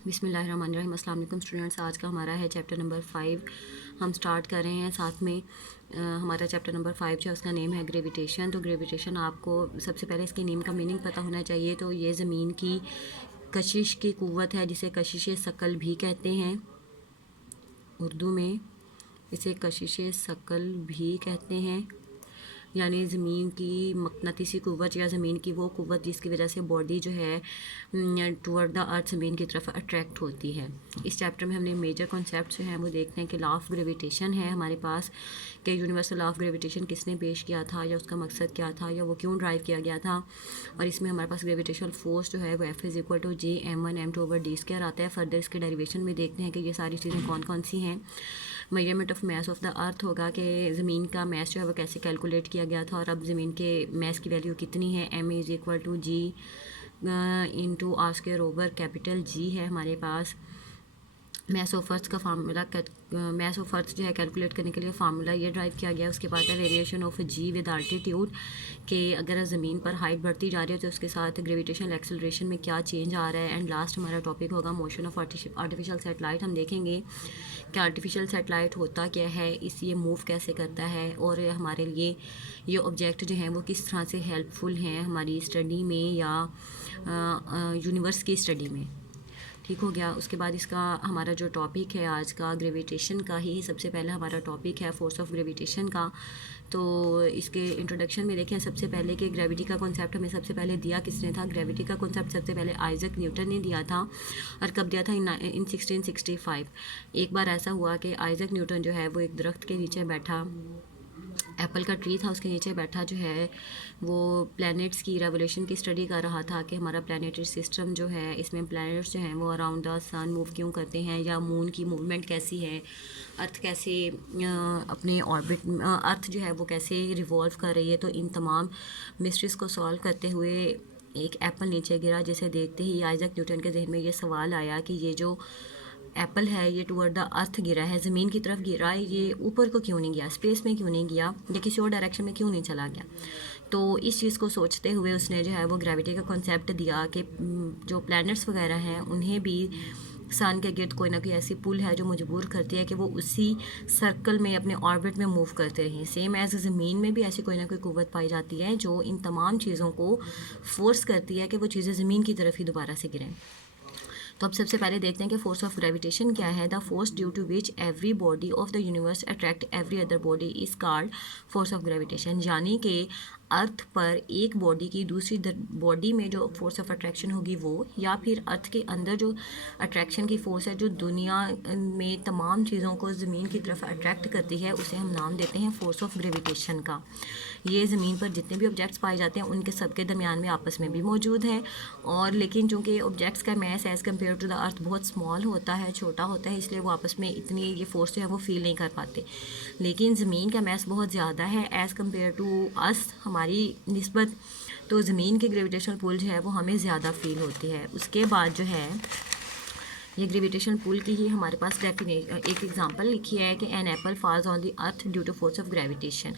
बिस्मिल्लाहिर्रहमानिर्रहीम। अस्सलाम वालेकुम स्टूडेंट्स, आज का हमारा है चैप्टर नंबर 5। हम स्टार्ट कर रहे हैं। साथ में हमारा चैप्टर नंबर 5 जो है उसका नेम है ग्रेविटेशन। तो ग्रेविटेशन आपको सबसे पहले इसके नेम का मीनिंग पता होना चाहिए। तो ये ज़मीन की कशिश की क़ुव्वत है जिसे कशिश सकल भी कहते हैं। उर्दू में इसे कशिश सकल भी कहते हैं, यानी ज़मीन की मकनातीसी क़ुव्वत या ज़मीन की वो क़ुव्वत जिसकी वजह से बॉडी जो है टुवर्ड द अर्थ ज़मीन की तरफ अट्रैक्ट होती है। इस चैप्टर में हमने मेजर कॉन्सेप्ट जो हैं वो देखते हैं कि लॉ ऑफ ग्रेविटेशन है हमारे पास, कि यूनिवर्सल लॉ ऑफ ग्रेविटेशन किसने पेश किया था या उसका मकसद क्या था या वो क्यों ड्राइव किया गया था। और इसमें हमारे पास ग्रेविटेशनल फोर्स जो है वो F=G m1m2/d² आता है। फर्दर इसके डेरिवेशन में देखते हैं कि ये सारी चीज़ें कौन कौन सी हैं। Measurement of mass of the अर्थ होगा कि ज़मीन का मास जो है वो कैसे कैलकुलेट किया गया था और अब ज़मीन के मास की वैल्यू कितनी है। m=G इंटू r²/G है हमारे पास। मास ऑफ अर्थ का फार्मूला, मास ऑफ अर्थ जो है कैलकुलेट करने के लिए फार्मूला ये ड्राइव किया गया। उसके बाद है variation of g with altitude, कि अगर ज़मीन पर हाइट बढ़ती जा रही है तो उसके साथ ग्रेविटेशनल एक्सेलरेशन में क्या चेंज आ रहा है। एंड लास्ट हमारा टॉपिक होगा मोशन ऑफ आर्टिफिशियल सैटेलाइट। हम देखेंगे कि आर्टिफिशियल सैटेलाइट होता क्या है, इस ये मूव कैसे करता है और हमारे लिए ये ऑब्जेक्ट जो हैं वो किस तरह से हेल्पफुल हैं हमारी स्टडी में या यूनिवर्स की स्टडी में। ठीक हो गया। उसके बाद इसका हमारा जो टॉपिक है आज का ग्रेविटेशन का ही सबसे पहले हमारा टॉपिक है फोर्स ऑफ ग्रेविटेशन का। तो इसके इंट्रोडक्शन में देखें सबसे पहले कि ग्रेविटी का कॉन्सेप्ट हमें सबसे पहले दिया किसने था। ग्रेविटी का कॉन्सेप्ट सबसे पहले आइजक न्यूटन ने दिया था। और कब दिया था? इन 1665। एक बार ऐसा हुआ कि आइजक न्यूटन जो है वो एक दरख्त के नीचे बैठा, एप्पल का ट्री था, उसके नीचे बैठा जो है वो प्लैनेट्स की रेवोल्यूशन की स्टडी कर रहा था कि हमारा प्लैनेटरी सिस्टम जो है इसमें प्लैनेट्स जो हैं वो अराउंड द सन मूव क्यों करते हैं या मून की मूवमेंट कैसी है, अर्थ कैसे अपने ऑर्बिट, अर्थ जो है वो कैसे रिवॉल्व कर रही है। तो इन तमाम मिस्ट्रीज़ को सॉल्व करते हुए एक एप्पल नीचे गिरा, जिसे देखते ही आइजक न्यूटन के जहन में ये सवाल आया कि ये जो एप्पल है ये टुवर्ड द अर्थ गिरा है, ज़मीन की तरफ गिरा है, ये ऊपर को क्यों नहीं गया, स्पेस में क्यों नहीं गया या किसी और डायरेक्शन में क्यों नहीं चला गया। तो इस चीज़ को सोचते हुए उसने जो है वो ग्रेविटी का कॉन्सेप्ट दिया कि जो प्लैनेट्स वगैरह हैं उन्हें भी सन के गिर्द कोई ना कोई ऐसी पुल है जो मजबूर करती है कि वो उसी सर्कल में अपने ऑर्बिट में मूव करते रहें। सेम एज ज़मीन में भी ऐसी कोई ना कोई कुव्वत पाई जाती है जो इन तमाम चीज़ों को फोर्स करती है कि वो चीज़ें ज़मीन की तरफ ही दोबारा से गिरें। तो अब सबसे पहले देखते हैं कि फोर्स ऑफ ग्रेविटेशन क्या है। The force due to which every body of the universe attract every other body is called force of gravitation, यानी कि अर्थ पर एक बॉडी की दूसरी बॉडी में जो फोर्स ऑफ अट्रैक्शन होगी वो, या फिर अर्थ के अंदर जो अट्रैक्शन की फोर्स है जो दुनिया में तमाम चीज़ों को ज़मीन की तरफ अट्रैक्ट करती है, उसे हम नाम देते हैं फोर्स ऑफ ग्रेविटेशन का। ये ज़मीन पर जितने भी ऑब्जेक्ट्स पाए जाते हैं उनके सबके दरमियान में आपस में भी मौजूद है। और लेकिन चूँकि ऑब्जेक्ट्स का mass as compare to the earth बहुत स्मॉल होता है, छोटा होता है, इसलिए वो आपस में इतनी ये फोर्स जो है वो फील नहीं कर पाते। लेकिन ज़मीन का मैस बहुत ज़्यादा है एज़ कम्पेयर टू अस, हमारी निस्बत, तो ज़मीन की ग्रेविटेशनल पुल जो है वो हमें ज़्यादा फील होती है। उसके बाद जो है ये ग्रेविटेशन पुल की ही हमारे पास एक एग्जांपल लिखी है कि an apple falls on the earth due to force of gravitation.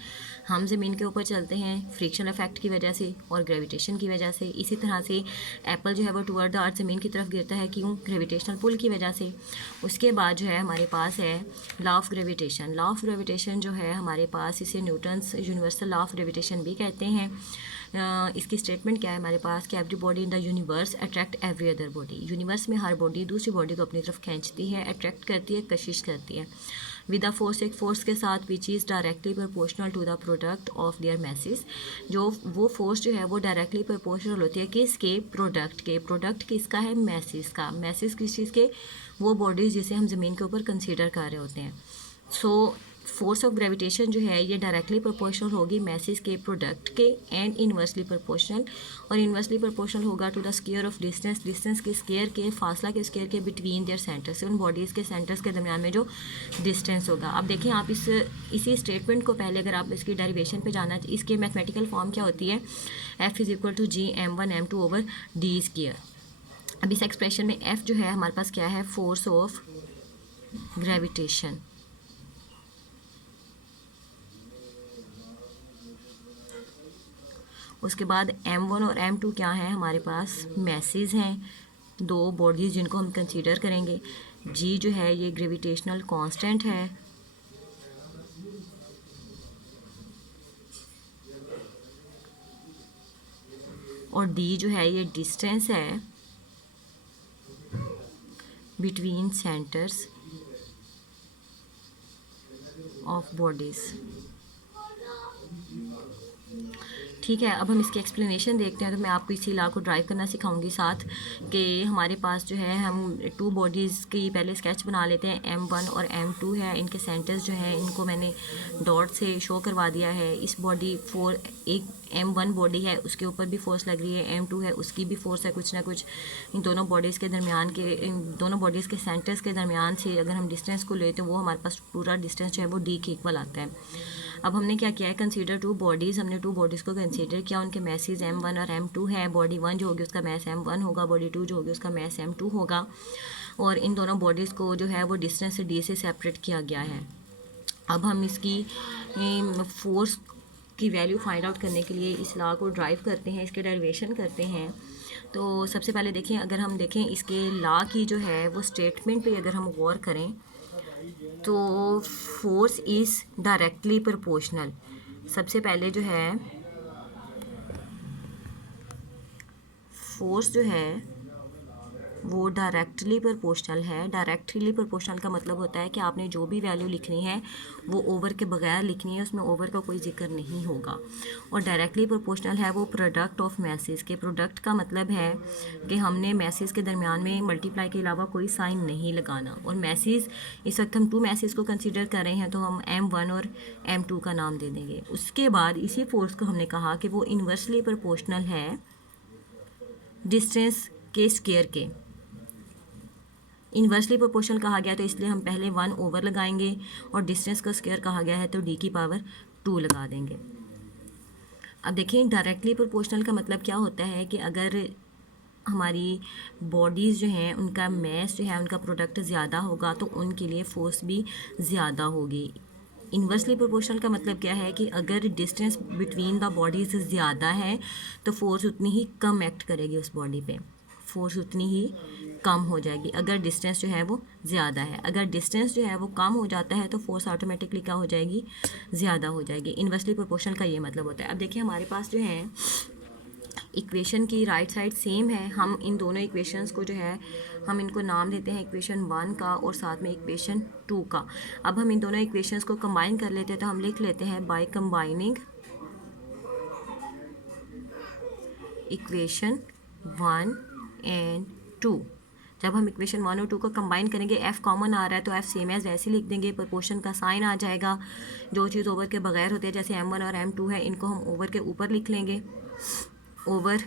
हम ज़मीन के ऊपर चलते हैं फ्रिक्शन इफेक्ट की वजह से और ग्रेविटेशन की वजह से। इसी तरह से एप्पल जो है वो टुवर्ड द अर्थ ज़मीन की तरफ गिरता है, क्यों? ग्रेविटेशनल पुल की वजह से। उसके बाद जो है हमारे पास है law of gravitation. Law of gravitation जो है हमारे पास, इसे Newton's universal law of gravitation भी कहते हैं। इसकी स्टेटमेंट क्या है हमारे पास कि every body in the universe attract every other body. Universe में हर बॉडी दूसरी बॉडी को अपनी तरफ खींचती है, अट्रैक्ट करती है, कशिश करती है विद द फोर्स, एक फोर्स के साथ which is directly proportional to the product of their masses. जो वो फोर्स जो है वो डायरेक्टली प्रोपोर्शनल होती है किसके? प्रोडक्ट के। प्रोडक्ट किसका है? मैसेज का। मैसेज किस चीज़ के? वो बॉडीज़ जिसे हम ज़मीन के ऊपर कंसीडर कर रहे होते हैं। सो फोर्स ऑफ ग्रेविटेशन जो है ये डायरेक्टली प्रोपोर्शनल होगी मैसेज के, प्रोडक्ट के, एंड इन्वर्सली प्रोपोर्शनल। और इन्वर्सली प्रोपोर्शनल होगा to the square of distance, distance के स्क्वायर के, फासला के स्क्वायर के, बिटवीन देयर सेंटर्स से, उन बॉडीज़ के सेंटर्स के दरमियान में जो डिस्टेंस होगा। अब देखें आप इसी स्टेटमेंट को पहले अगर आप इसकी डेरिवेशन पे जाना, इसके मैथमेटिकल फॉर्म क्या होती है? F=G m1m2/d²। अब इस एक्सप्रेशन में F जो है हमारे पास क्या है? Force of gravitation. उसके बाद m1 और m2 क्या है हमारे पास? मैसेज हैं। दो बॉडीज़ जिनको हम कंसीडर करेंगे। जी जो है ये ग्रेविटेशनल कांस्टेंट है, और डी जो है ये डिस्टेंस है बिटवीन सेंटर्स ऑफ बॉडीज़। ठीक है, अब हम इसकी एक्सप्लेनेशन देखते हैं। तो मैं आपको इसी लॉ को ड्राइव करना सिखाऊंगी साथ कि हमारे पास जो है हम टू बॉडीज़ की पहले स्केच बना लेते हैं। M1 और M2 है, इनके सेंटर्स जो है इनको मैंने डॉट से शो करवा दिया है। इस बॉडी एक M1 बॉडी है, उसके ऊपर भी फोर्स लग रही है, M2 है उसकी भी फोर्स है कुछ ना कुछ। इन दोनों बॉडीज़ के दरमियान के, इन दोनों बॉडीज़ के सेंटर्स के दरमियान से अगर हम डिस्टेंस को लेते हैं वो हमारे पास पूरा डिस्टेंस जो है वो D के इक्वल आता है। अब हमने क्या किया है, कंसीडर टू बॉडीज़, हमने टू बॉडीज़ को कंसीडर किया, उनके मैसेज M1 और M2 है। बॉडी 1 जो होगी उसका मैस M1 होगा, बॉडी 2 जो होगी उसका मैस M2 होगा, और इन दोनों बॉडीज़ को जो है वो डिस्टेंस D से सेपरेट किया गया है। अब हम इसकी फोर्स की वैल्यू फाइंड आउट करने के लिए इस लॉ को ड्राइव करते हैं, इसके डेरिवेशन करते हैं। तो सबसे पहले देखें, अगर हम देखें इसके लॉ की जो है वो स्टेटमेंट पे अगर हम गौर करें तो फोर्स इज़ डायरेक्टली प्रोपोर्शनल। सबसे पहले जो है फोर्स जो है वो डायरेक्टली प्रोपोर्शनल है। डायरेक्टली प्रोपोर्शनल का मतलब होता है कि आपने जो भी वैल्यू लिखनी है वो ओवर के बगैर लिखनी है, उसमें ओवर का कोई जिक्र नहीं होगा। और डायरेक्टली प्रोपोर्शनल है वो प्रोडक्ट ऑफ मैसेज के। प्रोडक्ट का मतलब है कि हमने मैसेज के दरमियान में मल्टीप्लाई के अलावा कोई साइन नहीं लगाना। और मैसेज इस वक्त हम टू मैसेज को कंसीडर कर रहे हैं तो हम M1 और M2 का नाम दे देंगे। उसके बाद इसी फोर्स को हमने कहा कि वो इन्वर्सली प्रोपोर्शनल है डिस्टेंस के स्क्वायर के। इन्वर्सली प्रोपोर्शनल कहा गया तो इसलिए हम पहले 1 ओवर लगाएंगे, और डिस्टेंस का स्क्वायर कहा गया है तो D की पावर 2 लगा देंगे। अब देखिए, डायरेक्टली प्रोपोर्शनल का मतलब क्या होता है कि अगर हमारी बॉडीज़ जो हैं उनका मैस जो है उनका प्रोडक्ट ज़्यादा होगा तो उनके लिए फोर्स भी ज़्यादा होगी। इन्वर्सली प्रोपोर्शनल का मतलब क्या है कि अगर डिस्टेंस बिटवीन द बॉडीज़ ज़्यादा है तो फोर्स उतनी ही कम एक्ट करेगी उस बॉडी पे, फोर्स उतनी ही कम हो जाएगी अगर डिस्टेंस जो है वो ज़्यादा है। अगर डिस्टेंस जो है वो कम हो जाता है तो फोर्स ऑटोमेटिकली क्या हो जाएगी, ज़्यादा हो जाएगी। इन्वर्सली प्रोपोर्शनल का ये मतलब होता है। अब देखिए हमारे पास जो है इक्वेशन की राइट साइड सेम है। हम इन दोनों इक्वेशंस को जो है हम इनको नाम देते हैं इक्वेशन 1 का और साथ में इक्वेशन 2 का। अब हम इन दोनों इक्वेशंस को कंबाइन कर लेते हैं तो हम लिख लेते हैं बाय कंबाइनिंग इक्वेशन 1 एंड 2। जब हम इक्वेशन 1 और 2 को कंबाइन करेंगे, F कॉमन आ रहा है तो F सेम एज वैसे लिख देंगे, प्रोपोर्शन का साइन आ जाएगा। जो चीज़ ओवर के बगैर होती है जैसे M1 और M2 है इनको हम ओवर के ऊपर लिख लेंगे। ओवर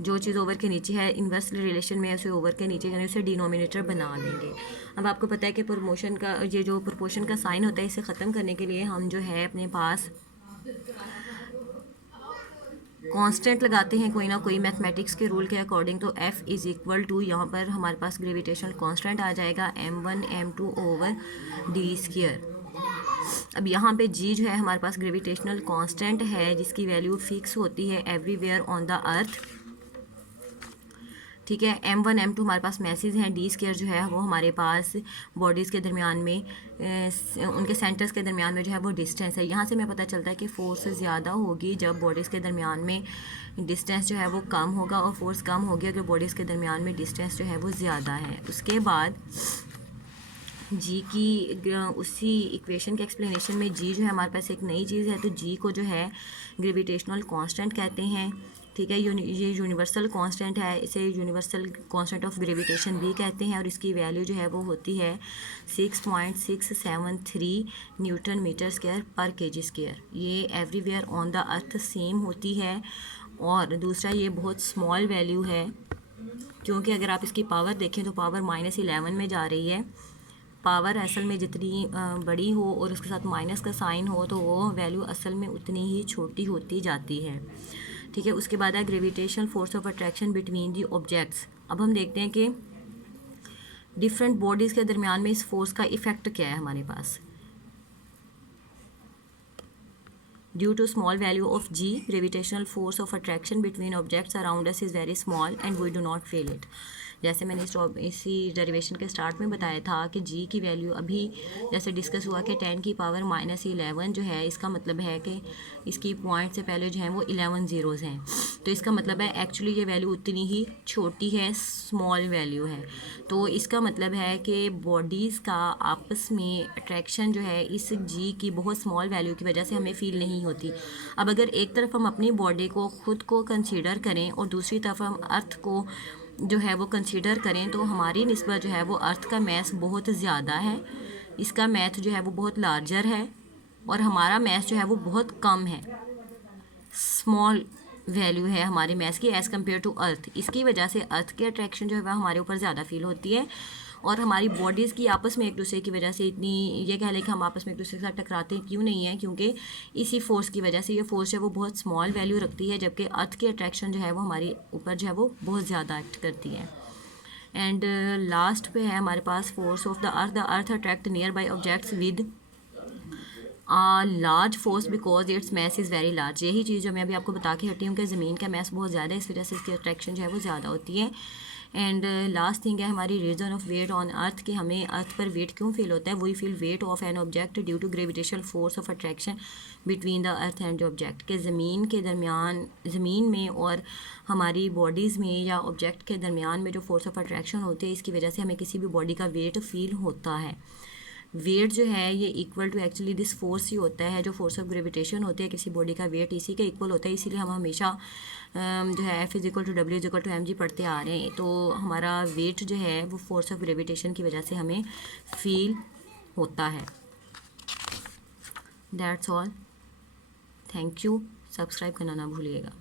जो चीज़ ओवर के नीचे है इन्वर्स रिलेशन में उसे ओवर के नीचे यानी उसे डिनोमिनेटर बना देंगे। अब आपको पता है कि प्रमोशन का ये जो प्रोपोर्शन का साइन होता है इसे ख़त्म करने के लिए हम जो है अपने पास कांस्टेंट लगाते हैं कोई ना कोई मैथमेटिक्स के रूल के अकॉर्डिंग। तो F इज़ इक्वल टू यहाँ पर हमारे पास ग्रेविटेशनल कांस्टेंट आ जाएगा M1 M2 over D square. अब यहाँ पे G जो है हमारे पास ग्रेविटेशनल कांस्टेंट है जिसकी वैल्यू फिक्स होती है एवरीवेयर ऑन द अर्थ। ठीक है, M1 M2 हमारे पास मैसेज हैं, D स्क्वायर जो है वो हमारे पास बॉडीज़ के दरमियान में उनके सेंटर्स के दरमियान में जो है वो डिस्टेंस है। यहाँ से हमें पता चलता है कि फोर्स ज़्यादा होगी जब बॉडीज़ के दरमियान में डिस्टेंस जो है वो कम होगा, और फोर्स कम होगी अगर बॉडीज़ के दरमियान में डिस्टेंस जो है वो ज़्यादा है। उसके बाद जी की उसी इक्वेशन के एक्सप्लेनेशन में जी जो है हमारे पास एक नई चीज़ है, तो जी को जो है ग्रेविटेशनल कांस्टेंट कहते हैं। ठीक है, ये यूनिवर्सल कांस्टेंट है, इसे यूनिवर्सल कांस्टेंट ऑफ ग्रेविटेशन भी कहते हैं, और इसकी वैल्यू जो है वो होती है 6.673 न्यूटन मीटर स्क्वायर पर केजी स्क्वायर। ये everywhere on the earth same होती है। और दूसरा ये बहुत स्मॉल वैल्यू है क्योंकि अगर आप इसकी पावर देखें तो पावर -11 में जा रही है। पावर असल में जितनी बड़ी हो और उसके साथ माइनस का साइन हो तो वो वैल्यू असल में उतनी ही छोटी होती जाती है। ठीक है, उसके बाद है gravitational force of attraction between the objects. अब हम देखते हैं कि डिफरेंट बॉडीज़ के दरमियान में इस फोर्स का इफ़ेक्ट क्या है हमारे पास। Due to small value of G, gravitational force of attraction between objects around us is very small and we do not feel it. जैसे मैंने इसी डेरिवेशन के स्टार्ट में बताया था कि जी की वैल्यू अभी जैसे डिस्कस हुआ कि 10 की पावर -11 जो है, इसका मतलब है कि इसकी पॉइंट से पहले जो है वो 11 ज़ीरोज़ हैं, तो इसका मतलब है एक्चुअली ये वैल्यू उतनी ही छोटी है, स्मॉल वैल्यू है। तो इसका मतलब है कि बॉडीज़ का आपस में अट्रैक्शन जो है इस जी की बहुत स्मॉल वैल्यू की वजह से हमें फील नहीं होती। अब अगर एक तरफ हम अपनी बॉडी को खुद को कंसीडर करें और दूसरी तरफ हम अर्थ को जो है वो कंसीडर करें, तो हमारी निस्बत जो है वो अर्थ का मैस बहुत ज़्यादा है, इसका मैथ जो है वो बहुत लार्जर है, और हमारा मैस जो है वो बहुत कम है, स्मॉल वैल्यू है हमारे मैस की एज़ कम्पेयर टू अर्थ। इसकी वजह से अर्थ की अट्रैक्शन जो है वह हमारे ऊपर ज़्यादा फील होती है, और हमारी बॉडीज़ की आपस में एक दूसरे की वजह से इतनी, ये कह लें कि हम आपस में एक दूसरे के साथ टकराते क्यों नहीं है, क्योंकि इसी फोर्स की वजह से ये फोर्स है वो बहुत स्मॉल वैल्यू रखती है, जबकि अर्थ की अट्रैक्शन जो है वो हमारे ऊपर जो है वो बहुत ज़्यादा एक्ट करती है। एंड लास्ट पे है हमारे पास force of the earth attract nearby objects with large force because its mass is very large. यही चीज़ जो मैं अभी आपको बता के हटी हूँ कि ज़मीन का मैस बहुत ज़्यादा है, इस वजह से इसकी अट्रैक्शन जो है वो ज़्यादा होती है। एंड लास्ट थिंग है हमारी reason of weight on earth, कि हमें अर्थ पर वेट क्यों फील होता है। We feel weight of an object due to gravitational force of attraction between the earth and object, के ज़मीन के दरमियान, ज़मीन में और हमारी बॉडीज़ में या ऑब्जेक्ट के दरमियान में जो फोर्स ऑफ अट्रैक्शन होती है, इसकी वजह से हमें किसी भी बॉडी का वेट फील होता है। वेट जो है ये equal to actually this force ही होता है, जो फोर्स ऑफ ग्रेविटेशन होती है किसी बॉडी का वेट इसी के इक्वल होता है। इसीलिए हम हमेशा जो है F = W = mg पढ़ते आ रहे हैं। तो हमारा वेट जो है वो फोर्स ऑफ ग्रेविटेशन की वजह से हमें फील होता है। That's all, thank you, subscribe करना ना भूलिएगा।